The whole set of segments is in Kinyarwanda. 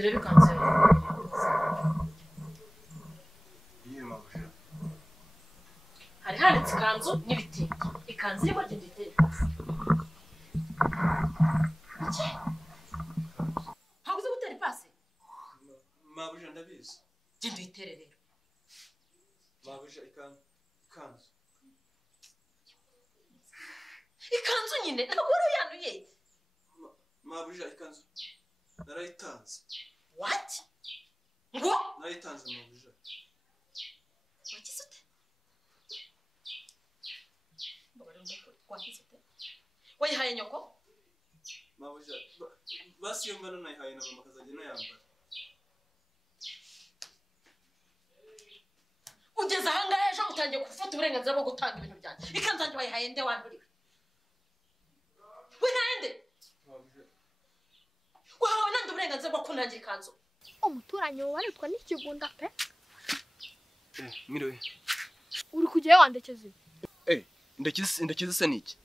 gendere bikanze hari handitse ikanzu n'ibitenge ikanzu irimo genda itere haguze gutera ipasi mabuja ndabizi genda itere rero mabuja ikanzu nyine ntabwo wari uyanuye mabuja ikanzu narayitanze what ngo narayitanze mabuja wagize ute wayihaye nyoko mabuja basi iyo mbana nayihaye na mama kazajya nayambara ugeze ahangaha ejo utangiye gufata uburenganzira bwo gutanga ibintu byanjye ikanzu yanjye wayihaye nde wanduriwe wihaye nde wahawe nande uburenganzira bwo kuntangira ikanzu umuturanyi wabaritwa n'ikigunda pe miriwe uri kujyayo wandekeze indekeze se niki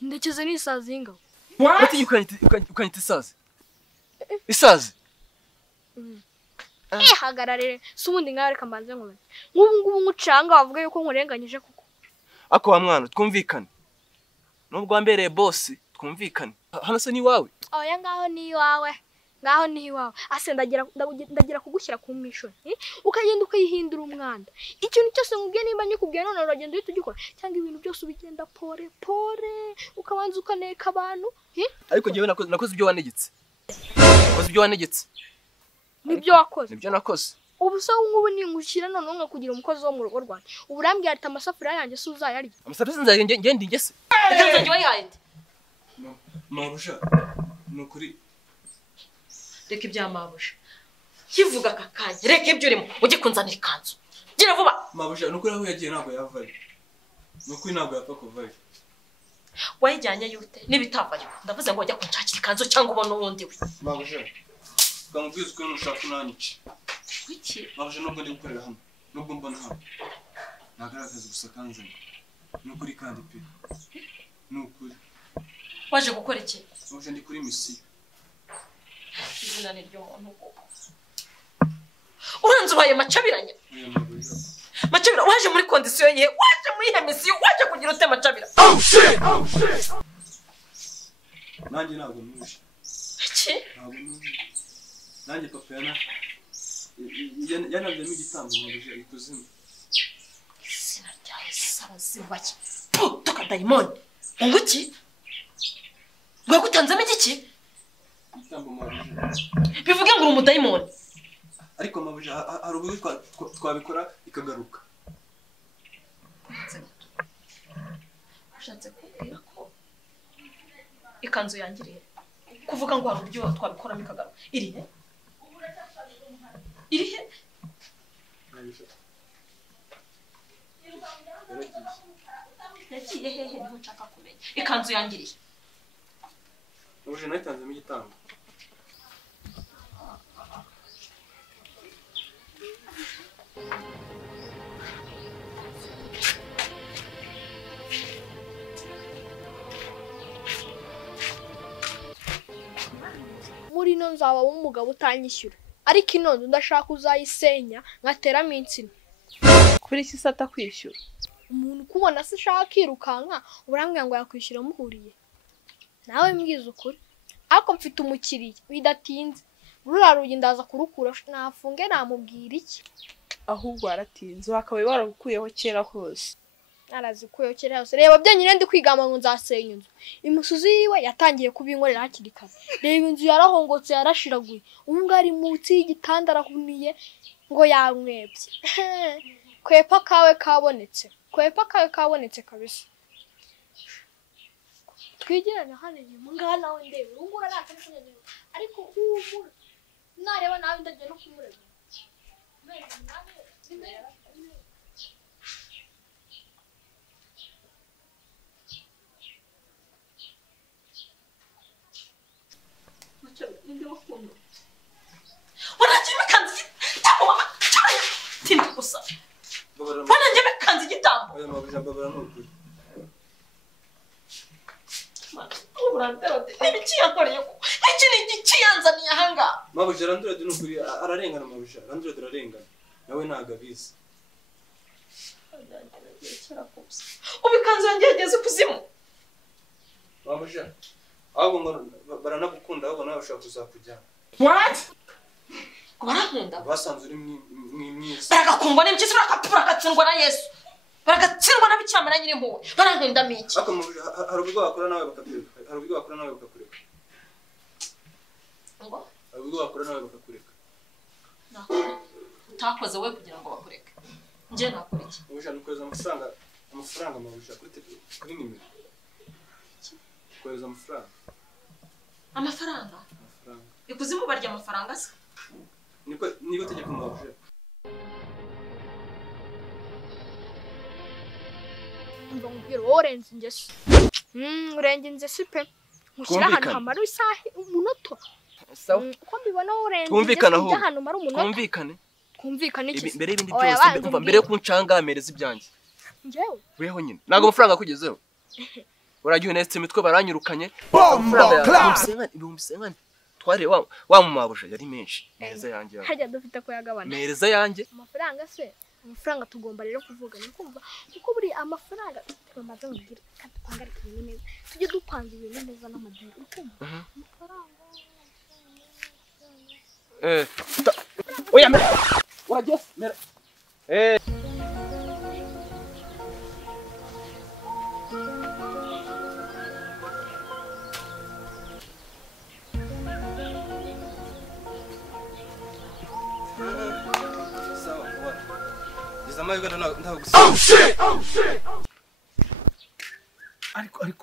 indekeze ni isazi y'ingabo bati ukanyita isazi hagararire si ubundi ngaho reka mbanze nkubaze nk'ubu ngubu nkucanga wavuga yuko nkurenganyije kuko ako wa mwana twumvikane nubwo wambereye boss twumvikane hano se ni wawe oya ngaho ni iwawe ase ndagira kugushyira ku mishoni ukagenda ukayihindura umwanda ikintu cyose nkubwiye nimba nyikubwiye none uragenda uhita ugikora cyangwa ibintu byose ubigenda pore ukabanza ukaneka abantu ariko njyewe nakoze ibyo wanegetse nibyo wakoze nibyo nakoze ubu se nk'ubu ningushyira none unga kugira umukozi wo mu rugo rwanjye ubu urambwira ati amasafuriya yanjye se uzayarya amasafuriya sinzajya ngende ingese ikanzu wayihaye mabuja nukuri reka ibya mabuja kivuga kakanya reka ibyo urimo ujye kunzanira ikanzu gira vuba mabuja nukuri aho yagiye ntabwo yavayo nukuri ntabwo yapfa kuvayo wayijyanye yute n'ibitavayo ndavuze ngo wajya kunshakira ikanzu cyangwa ubone uwundi we mabuja kamubwiza uko nushaka unanyice wiki mabuja nubwo ndi gukorera hano nubwo mbona hano nagaragaza gusa kanzanye nukuri kandi pe nukuri waje gukora iki mabuja ndi kuri misiyo izina ni ry'umuntu uranze ubaye macabiranya macabira waje muri kondisiyo ye waje muri iyo misiyo waje kugira ute macabira nanjye ntabwo nuje iki ntabwo nuje nanjye papa yanabyemo igitambo mabuja ikuzimu izina ryawe sabazibaki putuka dayimoni unguki wagutanzemo igiki igitambo mabuja bivuge ngo uri umudayimoni ariko mabuja hari uburyo twabikora ikagaruka ushatse kubwira ko ikanzu yangiriye kuvuga ngo hari uburyo twabikoramo ikagaruka irihe yagiye hehe niho nshaka kumenya ikanzu yangiriye mabuja nayitanzemo igitambo muri ino nzaba w'umugabo utanyishyura ariko ino nzu ndashaka uzayisenya nkateramo insina kuri iki sata kwishyura umuntu ukubona se ushaka kwirukanka urambwira ngo yakwishyura muhuriye nawe mbwiza ukuri ariko mfite umukiriya bidatinze ruriya rugi ndaza kurukura nafunge namubwira iki ahubwo waratinze wakabaye waragukuyeho kera hose arazikuyeho kera hose reba byenyine ndi kwigamba ngo nzasenya inzu imusuzi yiwe yatangiye kubinkorera hakiri kare reba inzu yarahongotse yarashiraguye ubu ngari munsi y'igitanda arahuniye ngo yanywebye kwepa kawe kabonetse kabisa twigirana hano nyuma ngaha nawe ndebe urungura nakakunyenyera ariko humura nareba nawe ndagiye no kumureba iki ni ikiyanzaniye ahangaha mabuja Landlord n'ukuri ararengana mabuja Landlord ararengana nawe ntago abizi ubu ikanzu yanjye yageze kuzimu mabuja ahubwo ngo baranagukunda ahubwo nawe ushaka kuzakujyana what barankunda basanze uri mwiza baragakundwa n'impyisi baragatsindwa na Yesu baragatsindwa na Bikira Mariya nyir'impuhwe barankunda miki ariko hari ubwo bakora nawe bakakureka hari ubwo bakora nawe bakakureka ngo hari ubwo bakora nawe bakakureka utakoze we kugira ngo bakureke nje nakora iki mabuja nukoza amafaranga mabuja kuri nimero kohereza amafaranga ikuzimu barya amafaranga se niko tegeko mabuja mba nkubwira wowe urenze ingesi urenze ingesi pe nkushyira ahantu hamara isaha umunota uko mbibona wowe urenze ingesi ujya ahantu umara umunota twumvikane iki mbere y'ibindi byose umva mbere yo kuncangamereza ibyanjye njyewe weho nyine ntago amafaranga akugezeho uragiye unetse imitwe baranyirukanye ibihumbi 50 tware wa mu mabuja yari menshi meza yanjye hajya dufite ko yagabana mereza yanjye amafaranga se amafaranga tugomba rero kuvuga ni kumva kuko buri amafaranga tumaze kugira katwangarika neza tujye dupanga ibintu neza n'amadini ukumva amafaranga oya urajye mera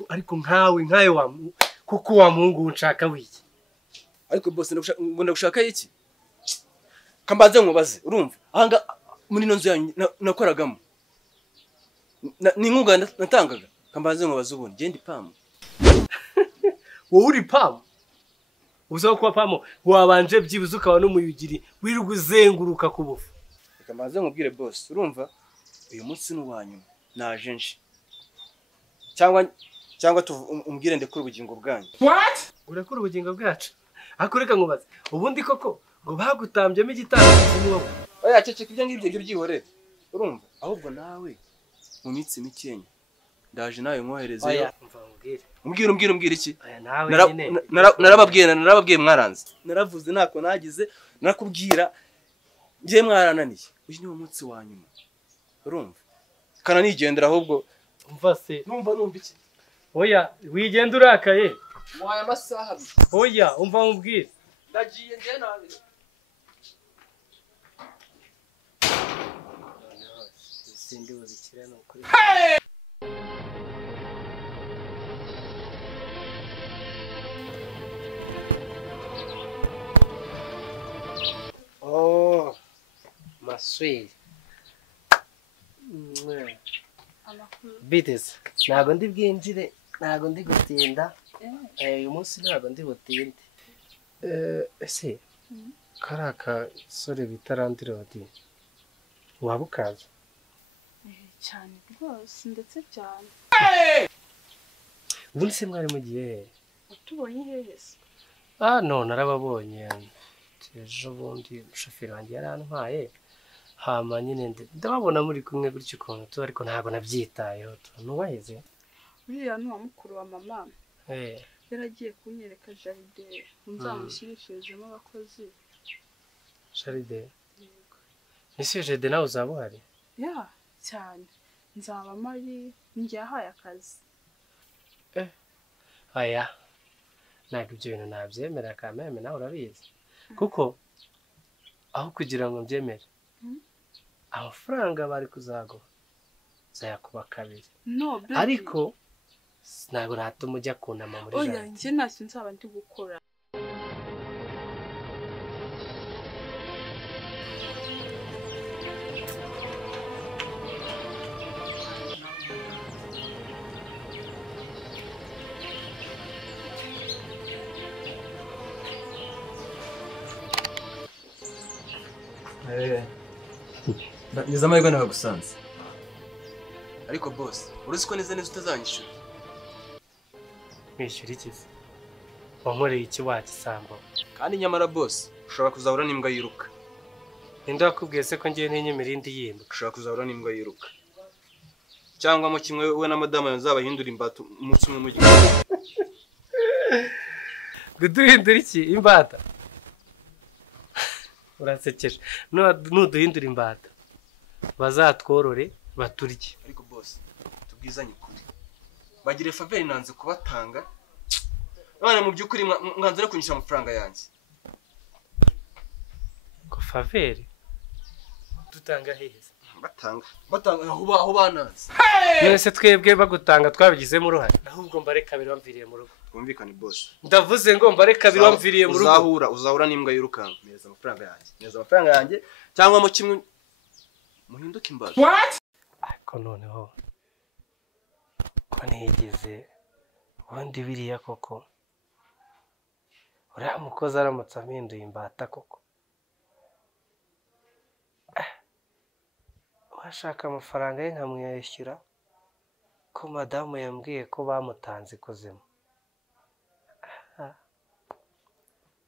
ariko nkawe wa kuko wa Mungu unshaka wiki ariko boss ndagushaka iki kambaze nkubaze urumva ahanga muri no nzu yanyu nakoragamo ni nkunga natangaga kambaze nkubaze ubundi genda ipamu wowe uri pamu uzaho kuba pamu wabanje byibuze ukaba no muyugiri wirirwa uzenguruka ku bufu kambaze nkubwire boss urumva uyu munsi n'uwanyuma naje nje cyangwa umbwire ndekura ubugingo bwanyu what urekura ubugingo bwacu akureka nkubaze ubundi koko ngo bagutambyemo igitangazo ni wowe oya ceceka ibyo ngibyo byihorere urumva ahubwo nawe mu minsi mikenya ndaje nawe nkohereze oya umbwire iki nawe narababwiye mwaranze naravuze ntako nagize narakubwira ngiye mwarananiye uyu ni umunsi wa nyuma urumva kana nigendera ahubwo umva se numva iki oya wigenda urakaye waya masaha oya umva mubwire ndagiye ngiye nawe sindi buzikira no kuri oh maswiri biteze ntago ndi bwinjire ntago ndi gutinda uyu munsi ntago ndi butinde ese karaka sore bita Landlord waba ukaza cyane rwose ndetse cyane ubundi se mwari mugiye utubonye hehe se no narababonye ejo bundi umushoferi wanjye yarantwaye hama nyine ndababona muri kumwe gutyo ukuntu ariko ntabwo nabyitayeho nubaheze uriya ni mukuru wa mama yaragiye kunyereka jaride nzamushyirishirizemo abakozi jaride ese jaride nawe uzaba uhari ya cyane nzaba mari njye yahaye akazi aya ntabwo ibyo bintu nabyemera kameme nawe urabizi kuko aho kugira ngo mbyemere amafaranga bari kuzaguha zayakuba kabiri ariko ntabwo natuma ujya kunama muri jaride oya njye ntacyo nzaba ndi gukora niza amahirwe ntagusanze ariko boss uruzi ko neza utazanyishyura mwishyura iki se wankoreye iki wagisambo. kandi nyamara boss ushobora kuzahura n'imbwa yiruka. Ninde wakubwiye se ko ngiye n'inyuma irindi yimba? Ushobora kuzahura n'imbwa yiruka cyangwa mu kimwe we na madama yazabahindura imbata umunsi umwe mu gihugu. Guduhindura iki imbata? Urasekeje. Nuduhindura imbata bazatworore baturye. Ariko boss tubwizanye ukuri bagire faveri nanze kubatanga none mu byukuri mwanzira kunyisha amafaranga yanjye. Ko faveri dutanga heza batanga aho bananze. Mwese twebwe bagutanga twabigizemo uruhare ahubwo mbare kabiri wamviriye mu rugo. Twumvikane boss. Ndavuze ngo mbare kabiri wamviriye mu rugo. Uzahura n'imbwa yirukanka. Neza amafaranga yanjye cyangwa mu kimwe muhinduke imbaga. Ariko noneho ko ntigize ubundi biriya koko uriya mukozi aramutse ampinduye imbata koko washaka amafaranga ye nkamwishyura ko madamu yambwiye ko bamutanze ikuzimu.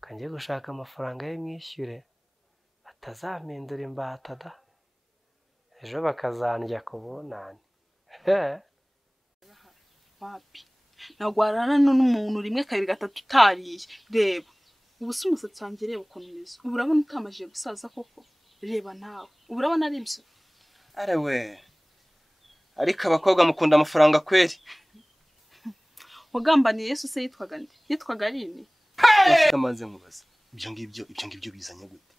Kangiye gushaka amafaranga ye mwishyure atazampindura imbata da ejo bakazandya ku bunani. Wapi nagwarana n'umuntu rimwe kabiri gatatu utariye. Reba ubu si umusatsi wanjye, reba ukuntu umeze. Ubu urabona utamajije gusaza koko? Reba nawe ubu urabona ari ibyo. Are we ariko abakobwa mukunda amafaranga kweri. Wagambaniye Yesu se yitwaga nde? Yitwaga Aline. Kamanze mubaza ibyo ngibyo bizanye gute?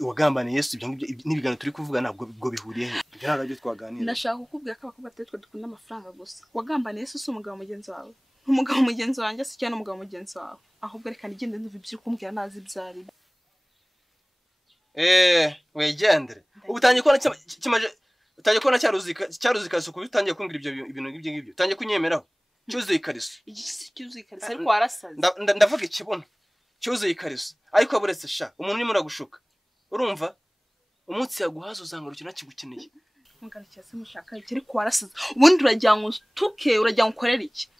Wagambaniye Yesu ibyo ngibyo nibigano turi kuvuga ntabwo bihuriye he? Ibyo ntabwo byo twaganira. Ndashaka kukubwira ko abakobwa twe dukunda amafaranga gusa. Wagambaniye Yesu si umugabo mugenzi wawe. Umugabo mugenzi wanjye si cyane umugabo mugenzi wawe. Ahubwo reka nigende ndumva ibyo kumbwira nazi ibyari. Wegendere. Ubutangiye kubona kimaje utangiye kubona cyaruzika so kubitangiye kumbwira ibyo ibintu ngibyo. Utangiye kunyemeraho. Cyuzuye ikariso. Igisi cyuzuye ikariso ariko warasaze. Ndavuga ikibuno. Cyuzuye ikariso. Ariko aburetse sha umuntu urimo uragushuka. Urumva? Umunsi yaguhaza uzangarukira nakigukeneye. Mugarukira se mushaka iki ariko warasaze. Ubundi urajya ngo tuke urajya ngo ukorera iki?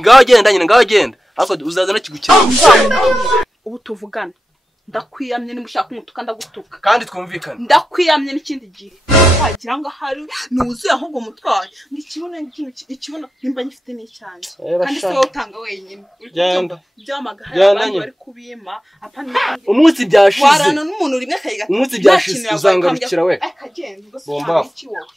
Ngaho genda. Ariko uzaza nakigukeneye. Ubu tuvugana. Ndakwiyamye niba ushaka umutuka ndagutuka. Kandi twumvikana. Ndakwiyamye n'ikindi gihe. Wagira ngo hari nuzuye ahubwo mutwaye. Ikibono nimba ngifite n'icyanjye. Kandi se wowe utanga wenyine. Byamaga bari kubima apana. Umunsi byashize. Warana n'umuntu rimwe kayiga. Umunsi byashize uzangarukira we. Akagenda ubwo iki wowe.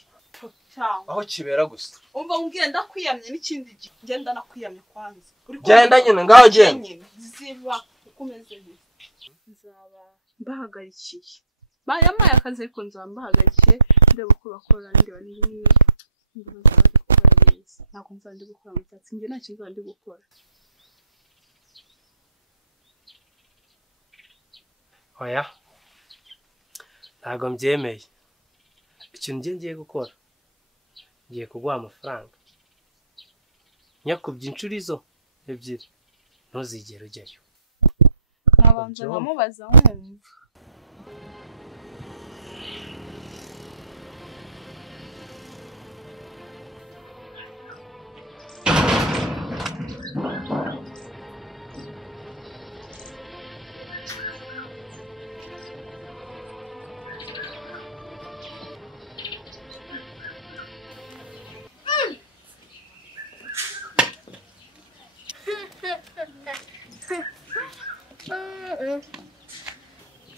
Aho kibera gusa. Umva umbwire ndakwiyamye n'ikindi gihe. Ngenda nakwiyamye kwanza. Genda nyine ngaho genda. Ziba ukomeze neza. Nzaba mbahagarikiye. Bayamaye akazi ariko nzaba mbahagarikiye ndeba uko bakora ndeba n'ibintu nzaba gukora neza. Ntabwo nzaba ndi gukora mutatsi nge nta kintu ndi gukora. Oya ntabwo mbyemeye. Ikintu ngiye gukora ngiye kuguha amafaranga nyakubye inshuro izo ebyiri ntuzigere ujyayo. Nabanza nkamubaza wumva.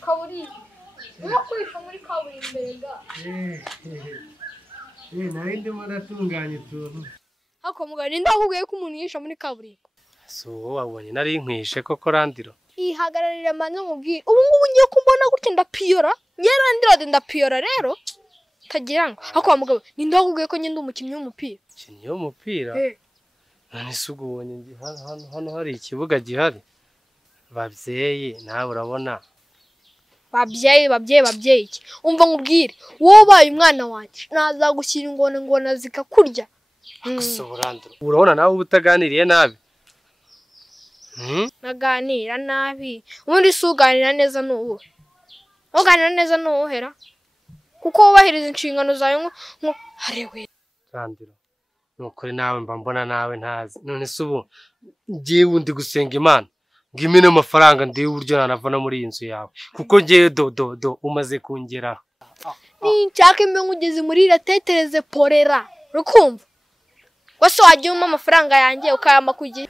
Kaburimbo. Urimo kwisha muri kaburimbo mbega. Nari ndimo natunganya utuntu. Hako mugani ndakubwiye ko umuntu yisha muri kaburimbo. Si wowe wabonye nari nkwishe koko Randiro. Ihagararira manze mubwire. Ubu ngubu ngiye kumbona gutya ndapiyora. Njye Randiro ndapiyora rero. Tagira ngo. Hako mugabo ndakubwiye ko nyinde umukinnyi w'umupira. Umukinnyi w'umupira? None se ubwo ubonye hano hari ikibuga gihari. Babyeyi nawe urabona. Babyeyi iki? Umva nkubwire. Wowe ubaye umwana wanjye nazagushyira ingona zikakurya. Randiro. Urabona nawe ubutaganiriye nabi. Naganira nabi. Ubundi si uganira neza n'uwo. Uganira neza n'uwohera. Kuko wubahiriza inshingano zawe nko harewe. Randiro. Nukuri nawe mba mbona nawe ntazi. None se ubu ngiye wundi gusenga Imana. ngimene amafaranga ndiye uburyo nanavana muri iyi nzu yawe kuko ngiye do umaze kungeraho. Ninshaka imbe nkugeze muri ratetereze porera rukumva wase wagiye umpa amafaranga yanjye ukayama kugiye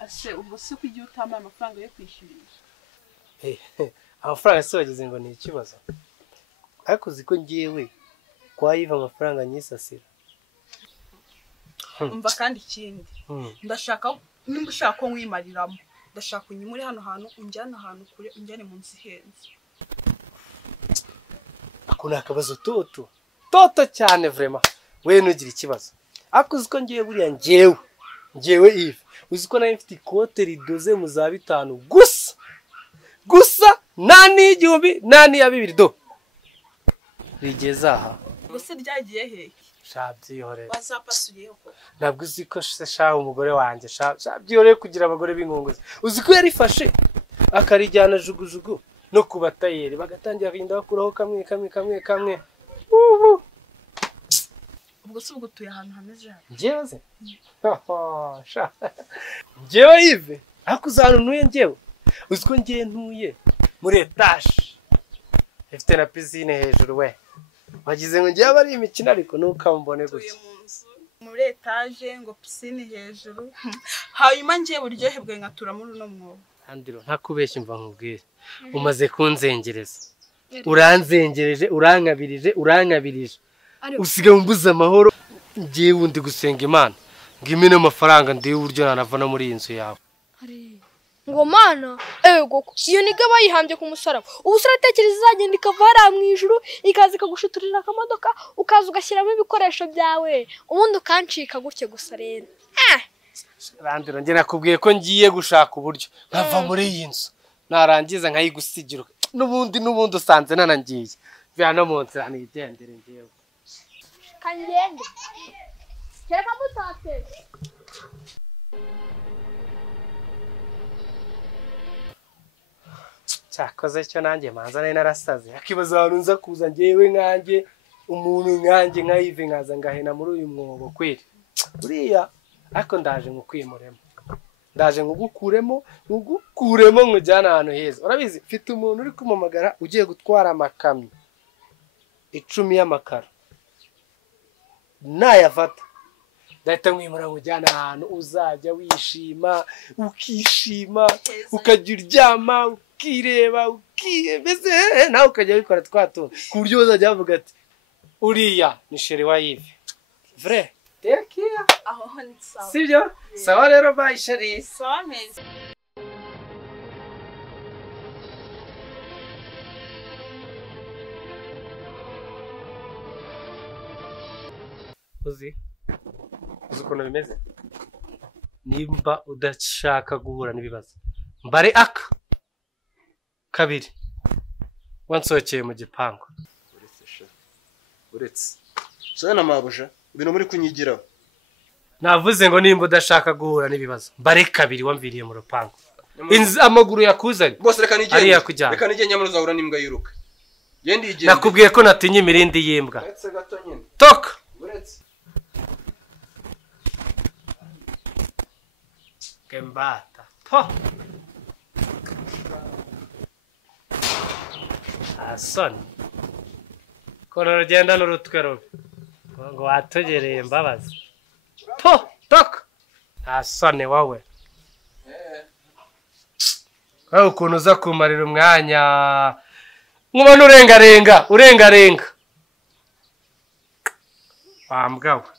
ase ubwo se kugiye utama amafaranga yo kwishyurira Amafaranga se wagize ngo ni ikibazo ariko uziko ngiyewe kwayiva amafaranga nyisasira. umva kandi ikindi ndashaka nimba ushaka ko nkwimariramo ndashaka unyimure hano hantu unjyana ahantu kure unjyane mu nsi ihenze. Ako ni akabazo toto cyane vraiment we nugira ikibazo ariko uziko ngiye buriya ngewe Yves uziko nari mfite ikote ridoze mu za 5 gusa nani igihumbi nani ya 2 do rigeza aha gusa ryagiye hehe shabyihorera bazapasuye ko ntabwo uziko shaho umugore wanjye shabyihoreye kugira abagore b'inkongozi uziko yarifashe akarijyana jugujugu no kubatayeri bagatangira kugenda bakuraho kamwe ubwo se ubwo tuye ahantu hameze njyewe njyewe Yves ariko uzana ntuye njyewe uziko ngiye ntuye muri etage ifite na piscine hejuru we wagize ngo ngiye bari imikino ariko ntukambone tuye gutya mu nzu muri etage ngo piscine hejuru hanyuma ngiye buryohe bwe ngatura muri uno mwobo andiro ntakubeshye mva nkubwire umaze kunzengereza uranzengereje urankabirije usigaye umbuza amahoro ngiye wundi gusenga Imana ngimene amafaranga ndiye uburyo nanavana muri iyi nzu yawe. ngo mana ego iyo niga bayihambye ku musaraba ubu suratekereza izagenda ikavara mu ijuru ikaza ikagushuturira akamodoka ukaza ugashyiramo ibikoresho byawe ubundi ukancika gutye gusa rero Randiro njye nakubwiye ko ngiye gushaka uburyo nkava muri iyi nzu narangiza nkayigusigira n'ubundi usanze nanangiye vya no mu nzira nigendere ngiye kangende kereka mutate cyakoze cyo nanjye manza nari narasaze akibaza abantu nza kuza ngewe nkanjye umuntu nkanjye nka Yves nkaza ngahena muri uyu mwobo kweri buriya ariko ndaje ngukwimuremo ndaje ngukuremo nkujyana ahantu heza urabizi mfite umuntu uri kumamagara ugiye gutwara amakamyo 10 y'amakara nayafata ndahita nkwimura nkujyana ahantu uzajya wishima ukishima ukajya uryama ukireba mbese nawe ukajya wikora twatuntu ku buryo uzajya bavuga ati uriya ni chéri wa Yves vrai tekia aho ni sawa sibyo sawa rero bye chéri sawa meza uzi ukuntu bimeze nimba udashaka guhura n'ibibazo mbare aka kabiri wansohokeye mu gipangu uretse sana mabuja ibintu muri kunyigiraho navuze ngo nimba udashaka guhura n'ibibazo mbare kabiri wamviriye mu rupangu amaguru yakuzanye bose reka nigenge nyamara uzahura n'imbwa yiruka yendi igende nakubwiye ko natinye imirindi y'imbwa uretse gato nyine toka uretse Kembata. Po. Asoni. Kono rugenda n'urutwe rubi. Ngo watugereye imbabazi. Po, tok. Asoni wowe. Aho ukuntu uza kumarira umwanya. Nkubona urengarenga. Wambwawe.